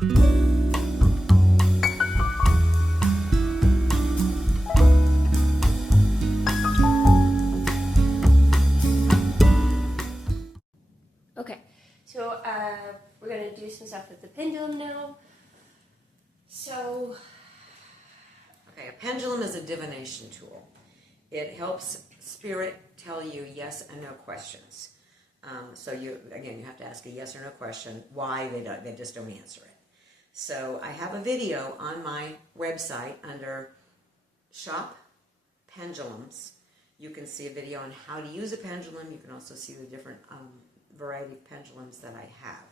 Okay, so we're going to do some stuff with the pendulum now. So, okay, a pendulum is a divination tool. It helps spirit tell you yes and no questions. So you have to ask a yes or no question. Why they just don't answer it. So I have a video on my website under Shop Pendulums. You can see a video on how to use a pendulum. You can also see the different variety of pendulums that I have.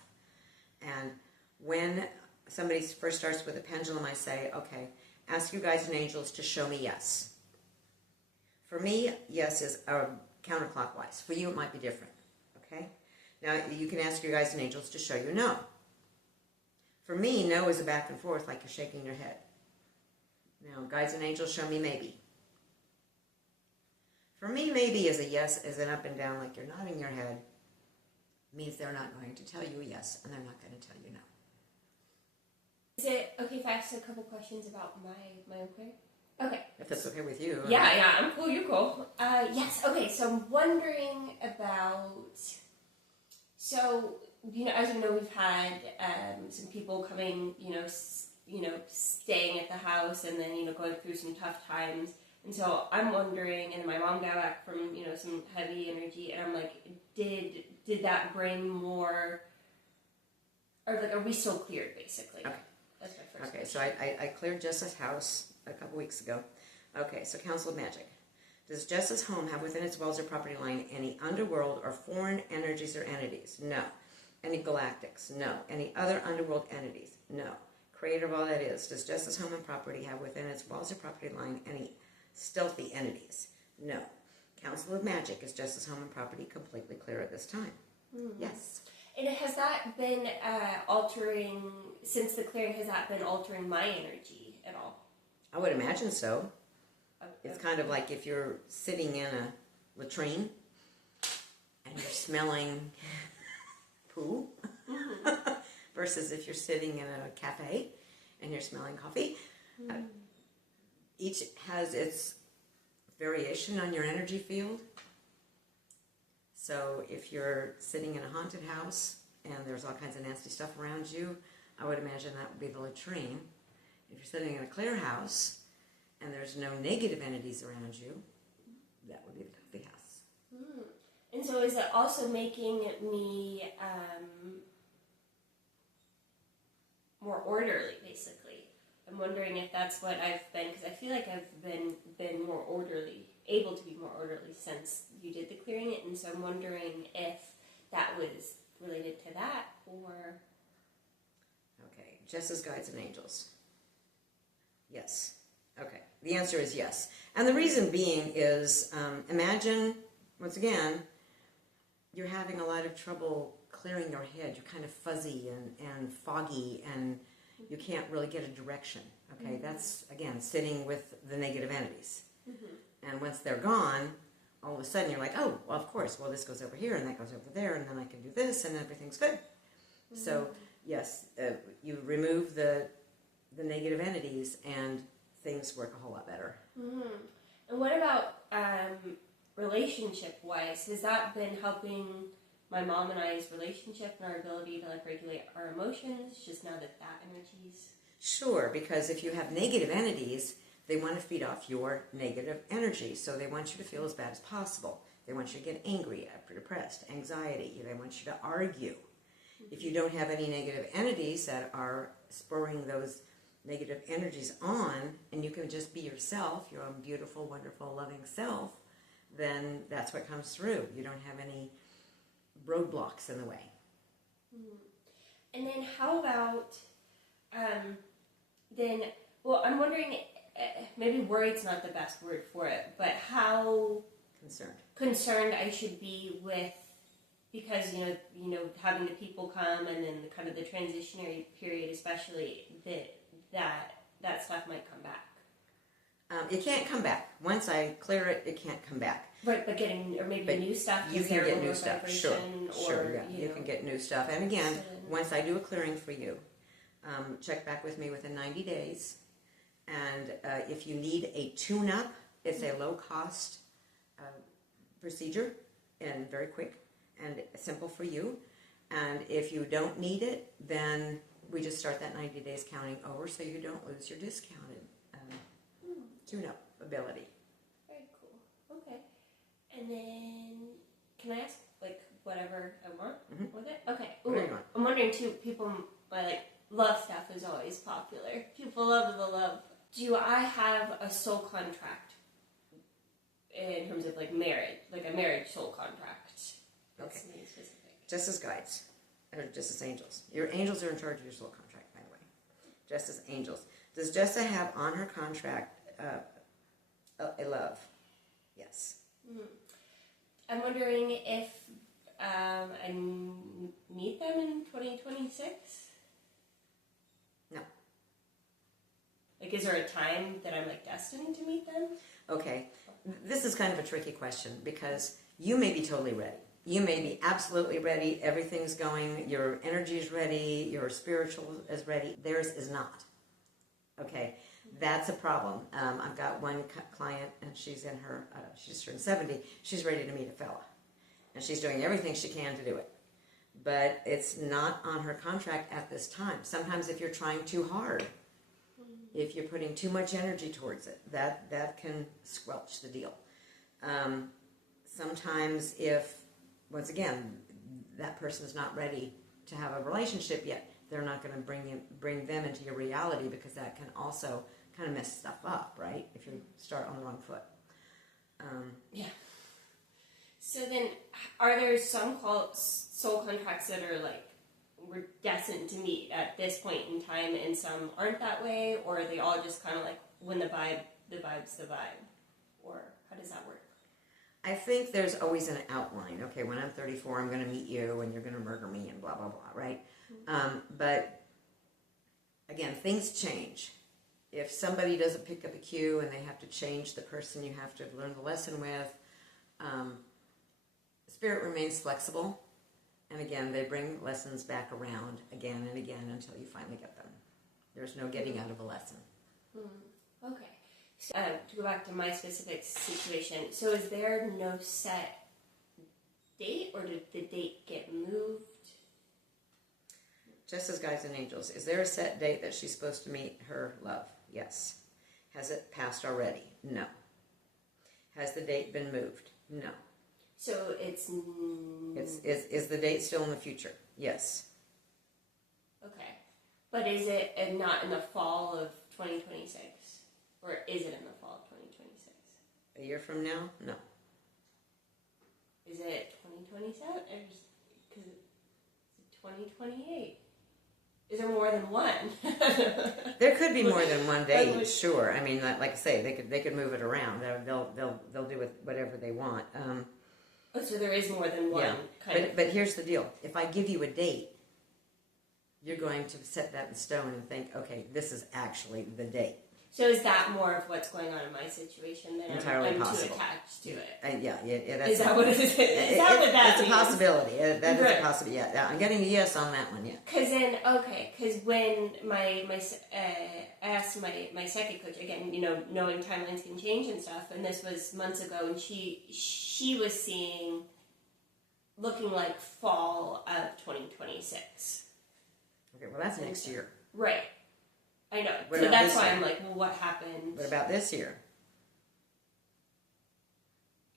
And when somebody first starts with a pendulum, I say, okay, ask your guides and angels to show me yes. For me, yes is counterclockwise. For you, it might be different. Okay? Now, you can ask your guides and angels to show you no. For me, no is a back and forth, like you're shaking your head. Now, guides and angels show me maybe. For me, maybe is a yes, is an up and down, like you're nodding your head. Means they're not going to tell you yes, and they're not going to tell you no. Is it okay if I ask a couple questions about my own query? Okay. If that's okay with you. Yeah, I'm cool, you're cool. Yes, okay, so I'm wondering about, so, as you know, we've had some people coming, staying at the house and then, going through some tough times. And so I'm wondering, and my mom got back from, some heavy energy, and I'm like, did that bring more, or like, are we still cleared, basically? Okay. That's my first question. So I cleared Jessa's house a couple weeks ago. Okay, so Council of Magic. Does Jessa's home have within its walls or property line any underworld or foreign energies or entities? No. Any galactics? No. Any other underworld entities? No. Creator of all that is. Does Jessa's home and property have within its walls or property line any stealthy entities? No. Council of Magic, is Jessa's home and property completely clear at this time? Yes. And has that been altering, since the clearing, has that been altering my energy at all? I would imagine so. Okay. It's kind of like if you're sitting in a latrine and you're smelling poo versus if you're sitting in a cafe and you're smelling coffee. Each has its variation on your energy field. So if you're sitting in a haunted house and there's all kinds of nasty stuff around you, I would imagine that would be the latrine. If you're sitting in a clear house and there's no negative entities around you, that would be the coffee house. And so is it also making me more orderly, basically? I'm wondering if that's what I've been, because I feel like I've been more orderly, able to be more orderly since you did the clearing it, and so I'm wondering if that was related to that, or... Okay, Jessa's guides and angels. Yes. Okay, the answer is yes. And the reason being is, imagine, once again, you're having a lot of trouble clearing your head. You're kind of fuzzy and foggy, and you can't really get a direction. Okay, that's, again, sitting with the negative entities. And once they're gone, all of a sudden you're like, oh, well, of course, well, this goes over here, and that goes over there, and then I can do this, and everything's good. So, yes, you remove the negative entities, and things work a whole lot better. And what about relationship-wise? Has that been helping my mom and I's relationship and our ability to regulate our emotions, just now that energy's... Sure, because if you have negative entities, they want to feed off your negative energy. So they want you to feel as bad as possible. They want you to get angry, depressed, anxiety. They want you to argue. If you don't have any negative entities that are spurring those negative energies on, and you can just be yourself, your own beautiful, wonderful, loving self, then that's what comes through. You don't have any roadblocks in the way. And then how about, I'm wondering, maybe worried's not the best word for it, but how concerned I should be with, because, having the people come and then kind of the transitionary period, especially, that stuff might come back. It can't come back. Once I clear it, it can't come back. Right, but new stuff. You can get new stuff. Sure, yeah. You can get new stuff. And again, once I do a clearing for you, check back with me within 90 days. And if you need a tune-up, it's a low-cost procedure and very quick and simple for you. And if you don't need it, then we just start that 90 days counting over so you don't lose your discounted tune-up ability. Very cool. Okay. And then, can I ask, like, whatever I want with it? Okay. Ooh, I'm wondering, too, people, like, love stuff is always popular. People love the love. Do I have a soul contract in terms of, like, marriage? Like, a marriage soul contract? That's okay. Specific. Just as guides, or just as angels. Your angels are in charge of your soul contract, by the way. Just as angels. Does Jessa have on her contract a love? Yes. I'm wondering if I meet them in 2026? No. Like, is there a time that I'm, like, destined to meet them? Okay. This is kind of a tricky question because you may be totally ready. You may be absolutely ready. Everything's going. Your energy is ready. Your spiritual is ready. Theirs is not. Okay. That's a problem. I've got one client, and she's in her, she just turned 70. She's ready to meet a fella. And she's doing everything she can to do it. But it's not on her contract at this time. Sometimes if you're trying too hard, if you're putting too much energy towards it, that can squelch the deal. Sometimes if, once again, that person is not ready to have a relationship yet, they're not going to bring them into your reality because that can also kind of mess stuff up, right? If you start on the wrong foot. Yeah. So then, are there some soul contracts that are like, we're destined to meet at this point in time and some aren't that way? Or are they all just kind of like, when the vibe's the vibe? Or how does that work? I think there's always an outline. Okay, when I'm 34, I'm going to meet you and you're going to murder me and blah, blah, blah, right? But, again, things change. If somebody doesn't pick up a cue and they have to change the person you have to learn the lesson with, Spirit remains flexible. And again, they bring lessons back around again and again until you finally get them. There's no getting out of a lesson. Okay. So, to go back to my specific situation, so is there no set date, or did the date get moved? Just as guides and angels. Is there a set date that she's supposed to meet her love? Yes. Has it passed already? No. Has the date been moved? No. So it's... Is the date still in the future? Yes. Okay. But is it not in the fall of 2026? Or is it in the fall of 2026? A year from now? No. Is it 2027? Because it's 2028. Is there more than one? There could be more than one date, sure. I mean, like I say, they could move it around. They'll do with whatever they want. Oh, so there is more than one. Yeah. But here's the deal: if I give you a date, you're going to set that in stone and think, okay, this is actually the date. So is that more of what's going on in my situation than I'm too attached to it? Yeah, that's is that what it is? Is that what that It's means? a possibility. That is a possibility. Yeah, I'm getting a yes on that one. Yeah. Because when I asked my psychic coach again, knowing timelines can change and stuff, and this was months ago, and she was seeing looking like fall of 2026. Okay, well that's next year. Right. I know. What so that's why year? I'm like, well, what happened? What about this year?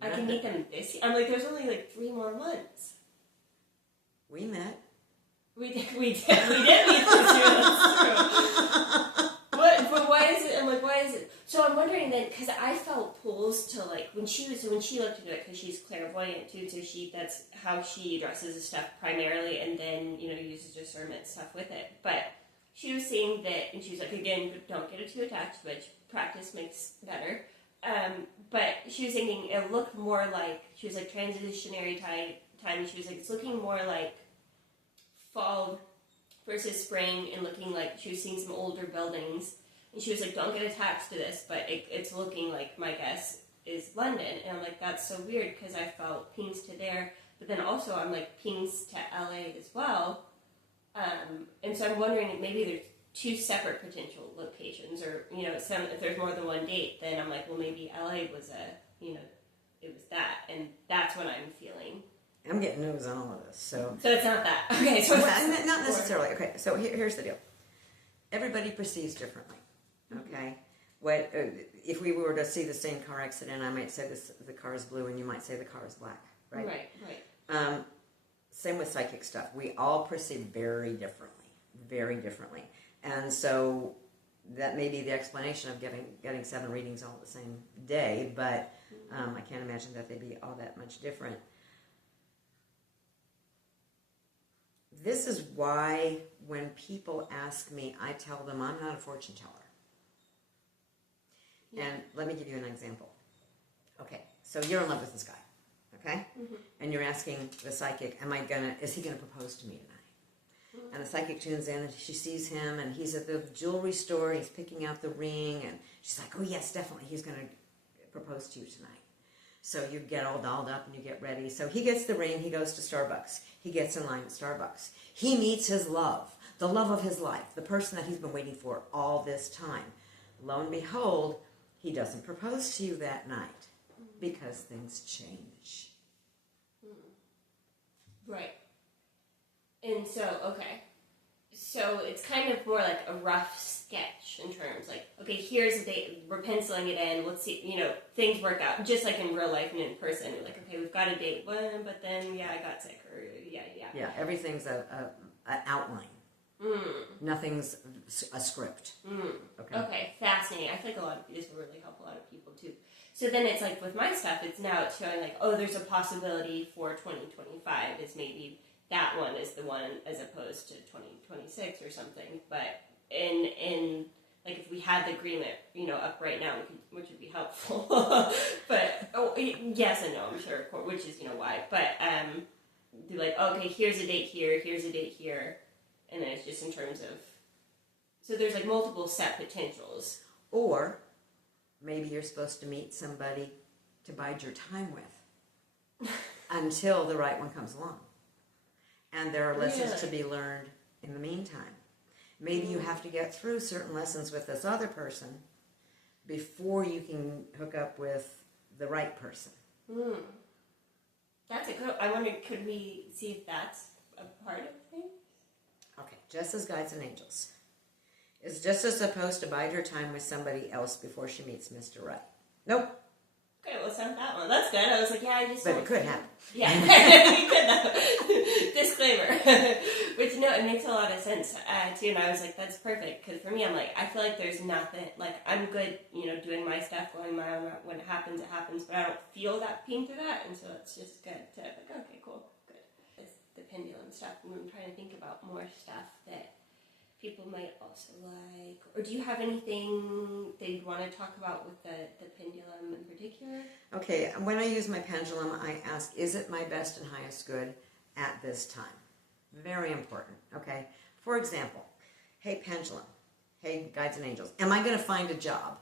I can meet them this year. I'm like, there's only like 3 more months. We met. We did meet this year. That's true. But why is it? I'm like, why is it? So I'm wondering then, because I felt pulls to like when she looked into it, because she's clairvoyant too. So that's how she addresses the stuff primarily, and then uses discernment stuff with it. But she was saying that, and she was like, again, don't get it too attached, which practice makes better. But she was thinking it looked more like, she was like, transitionary time. She was like, it's looking more like fall versus spring, and looking like she was seeing some older buildings. And she was like, don't get attached to this, but it's looking like, my guess is London. And I'm like, that's so weird, because I felt pings to there. But then also I'm like, pings to LA as well. And so I'm wondering maybe there's two separate potential locations, or if there's more than one date, then I'm like, well, maybe LA was it was that, and that's what I'm feeling. I'm getting no's on all of this, so it's not that. Okay, so well, not necessarily. Okay, so here's the deal. Everybody perceives differently. Okay, what if we were to see the same car accident? I might say the car is blue, and you might say the car is black. Right. Right. Same with psychic stuff. We all perceive very differently, and so that may be the explanation of getting 7 readings all the same day. But I can't imagine that they'd be all that much different. This is why when people ask me, I tell them I'm not a fortune teller. Yeah. And let me give you an example. Okay, so you're in love with this guy, okay? Mm-hmm. And you're asking the psychic, is he gonna propose to me tonight? Mm-hmm. And the psychic tunes in and she sees him and he's at the jewelry store and he's picking out the ring and she's like, oh yes, definitely, he's gonna propose to you tonight. So you get all dolled up and you get ready. So he gets the ring, he goes to Starbucks. He gets in line at Starbucks. He meets his love, the love of his life, the person that he's been waiting for all this time. Lo and behold, he doesn't propose to you that night because things change. Right. And so, okay. So it's kind of more like a rough sketch in terms like, okay, here's a date, we're penciling it in, let's see, things work out, just like in real life and in person. You're like, okay, we've got a date, but then, I got sick, or yeah. Yeah, everything's an outline. Nothing's a script. Okay, fascinating. I think this will really help a lot of people too. So then it's like with my stuff, it's showing like, oh, there's a possibility for 2025 is maybe that one is the one as opposed to 2026 or something. But in like if we had the agreement, up right now, which would be helpful. But yes and no, I'm sure, which is why. But they're like, okay, here's a date here, and then it's just in terms of. So there's like multiple set potentials. Or maybe you're supposed to meet somebody to bide your time with until the right one comes along. And there are lessons to be learned in the meantime. Maybe you have to get through certain lessons with this other person before you can hook up with the right person. That's a good. I wonder, could we see if that's a part of things? Okay, just as guides and angels. Is just as supposed to bide her time with somebody else before she meets Mr. Right. Nope. Okay, well, it's not that one. That's good. I was like, But it could happen. Yeah, it could though. Disclaimer. Which, no, it makes a lot of sense, too. And I was like, that's perfect. Because for me, I'm like, I feel like there's nothing, like, I'm good, doing my stuff, going my own route. When it happens, but I don't feel that ping to that. And so it's just good to, like, okay, cool, good. It's the pendulum stuff. And I'm trying to think about more stuff that people might also like. Or do you have anything that you'd want to talk about with the pendulum in particular? Okay, when I use my pendulum, I ask, is it my best and highest good at this time? Very important, okay? For example, hey, pendulum, hey, guides and angels, am I going to find a job?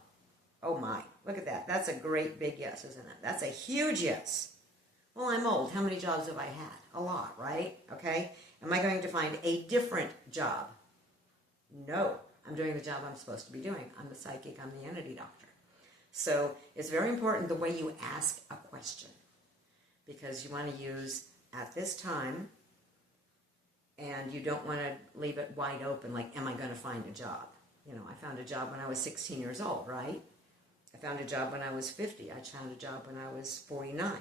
Oh my, look at that. That's a great big yes, isn't it? That's a huge yes. Well, I'm old. How many jobs have I had? A lot, right? Okay? Am I going to find a different job? No, I'm doing the job I'm supposed to be doing. I'm the psychic, I'm the entity doctor. So it's very important the way you ask a question, because you want to use at this time, and you don't want to leave it wide open, like, am I going to find a job? I found a job when I was 16 years old, right? I found a job when I was 50. I found a job when I was 49.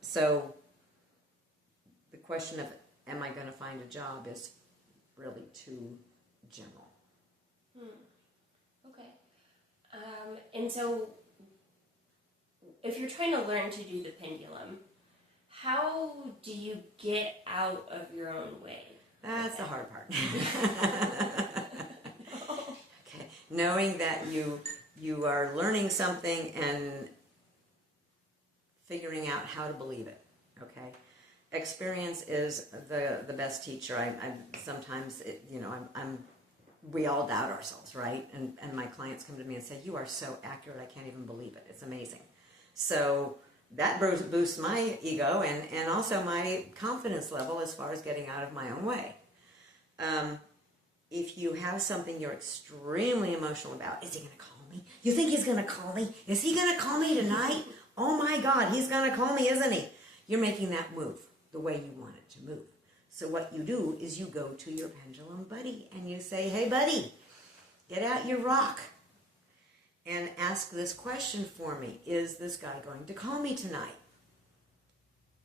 So the question of, am I going to find a job is really too general. Okay. And so if you're trying to learn to do the pendulum, how do you get out of your own way? That's the hard part. Okay. Knowing that you are learning something and figuring out how to believe it. Okay. Experience is the best teacher. We all doubt ourselves, right? And my clients come to me and say, you are so accurate, I can't even believe it. It's amazing. So that boosts my ego and also my confidence level as far as getting out of my own way. If you have something you're extremely emotional about, is he going to call me? You think he's going to call me? Is he going to call me tonight? Oh my God, he's going to call me, isn't he? You're making that move the way you want it to move. So what you do is you go to your pendulum buddy and you say, hey buddy, get out your rock and ask this question for me. Is this guy going to call me tonight?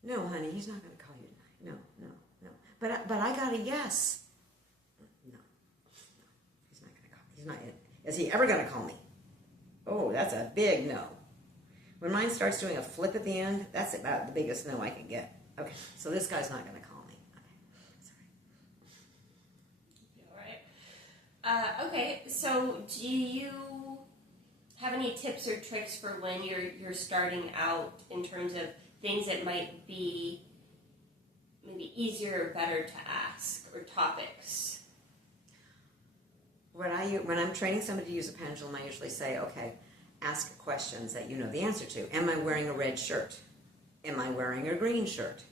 No, honey, he's not going to call you tonight. No. But I got a yes. No, he's not going to call me. He's not. Is he ever going to call me? Oh, that's a big no. When mine starts doing a flip at the end, that's about the biggest no I can get. Okay, so this guy's not going to call me. Okay, sorry. All right. Okay, so do you have any tips or tricks for when you're starting out in terms of things that might be maybe easier or better to ask, or topics? When I'm training somebody to use a pendulum, I usually say, okay, ask questions that you know the answer to. Am I wearing a red shirt? Am I wearing a green shirt?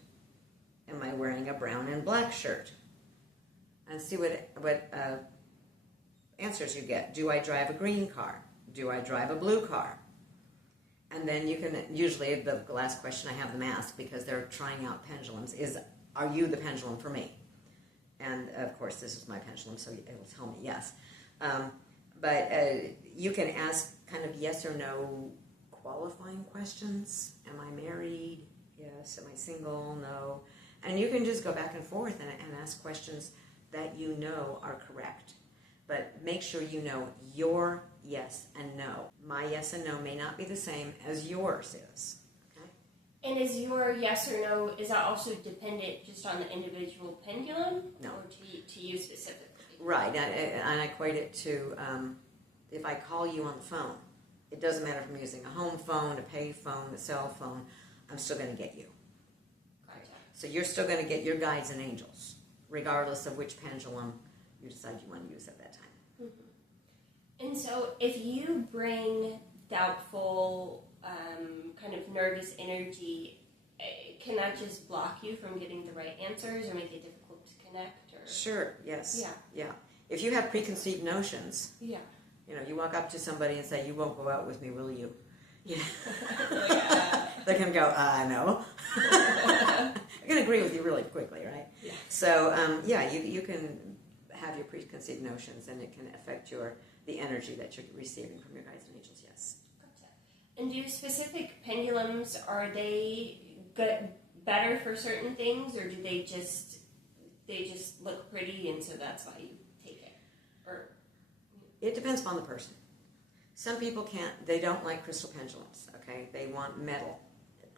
Am I wearing a brown and black shirt? And see what answers you get. Do I drive a green car? Do I drive a blue car? And then you can, usually the last question I have them ask, because they're trying out pendulums, is, are you the pendulum for me? And of course, this is my pendulum, so it will tell me yes. But you can ask kind of yes or no qualifying questions. Am I married? Yes. Am I single? No. And you can just go back and forth and ask questions that you know are correct. But make sure you know your yes and no. My yes and no may not be the same as yours is. Okay? And is your yes or no, is that also dependent just on the individual pendulum? No. Or to you specifically? Right, and I equate it to if I call you on the phone, it doesn't matter if I'm using a home phone, a pay phone, a cell phone, I'm still going to get you. Gotcha. So you're still going to get your guides and angels, regardless of which pendulum you decide you want to use at that time. Mm-hmm. And so if you bring doubtful, kind of nervous energy, can that just block you from getting the right answers or make it difficult to connect? Or? Sure, yes. Yeah. If you have preconceived notions, yeah. You walk up to somebody and say, you won't go out with me, will you? Yeah. Yeah. They're going to go, no. I can agree with you really quickly, right? Yeah. So, you can have your preconceived notions, and it can affect the energy that you're receiving from your guides and angels, yes. Gotcha. And do specific pendulums, are they better for certain things, or do they just look pretty and so that's why you take it? Or it depends upon the person. Some people they don't like crystal pendulums, okay? They want metal.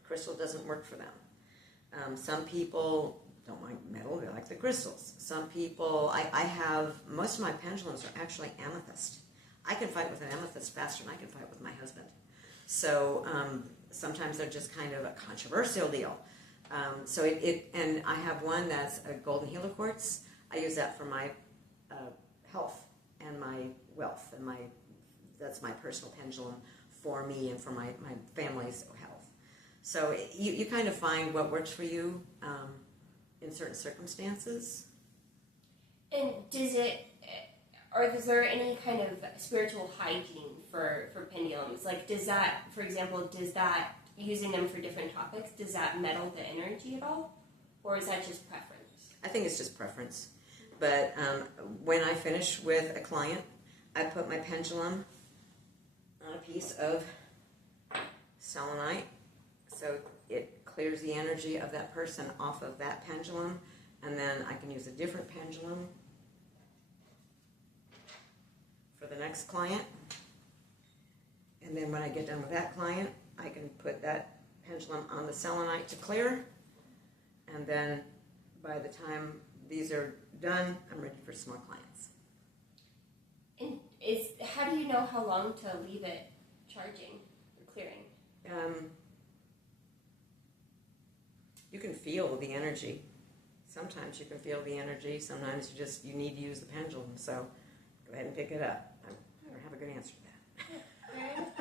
Crystal doesn't work for them. Some people don't like metal, they like the crystals. Some people, I have, most of my pendulums are actually amethyst. I can fight with an amethyst faster than I can fight with my husband. So sometimes they're just kind of a controversial deal. And I have one that's a golden heliquartz. I use that for my health and my wealth, and that's my personal pendulum for me and for my family's health. So you kind of find what works for you in certain circumstances. And is there any kind of spiritual hygiene for pendulums? Like, does that, for example, using them for different topics, does that meddle the energy at all? Or is that just preference? I think it's just preference. But when I finish with a client, I put my pendulum on a piece of selenite, so it clears the energy of that person off of that pendulum, and then I can use a different pendulum for the next client. And then when I get done with that client, I can put that pendulum on the selenite to clear, and then by the time these are done, I'm ready for some more clients. And how do you know how long to leave it charging or clearing? You can feel the energy. Sometimes you can feel the energy. Sometimes you need to use the pendulum. So go ahead and pick it up. I don't have a good answer to that. Fair enough.